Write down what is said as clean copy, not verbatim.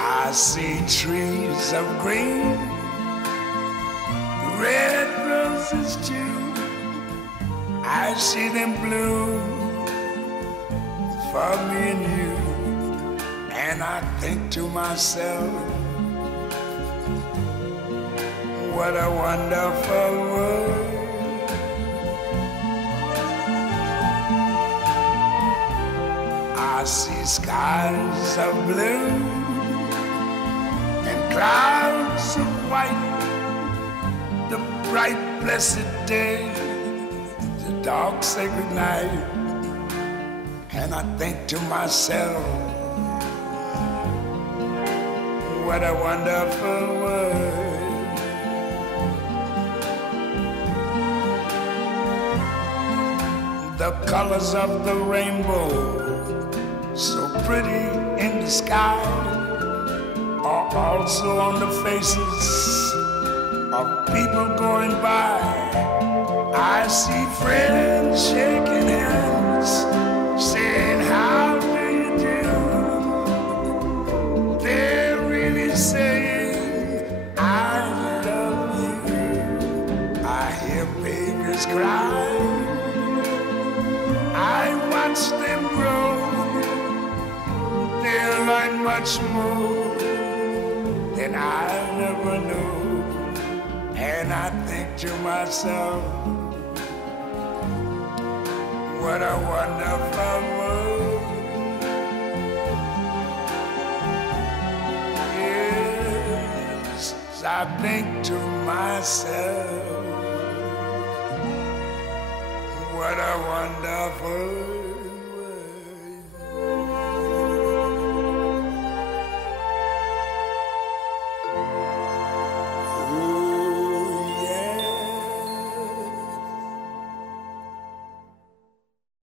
I see trees of green, red roses too. I see them bloom for me and you. And I think to myself, what a wonderful world. I see skies of blue and clouds of white, the bright blessed day, the dark sacred night. And I think to myself, what a wonderful world. The colors of the rainbow, so pretty in the sky, are also on the faces of people going by. I see friends shaking hands, saying, how do you do? They're really saying, I love you. I hear babies cry, I watch them grow. They'll learn much more than I never knew. And I think to myself, what a wonderful world. Yes, I think to myself, what a wonderful world.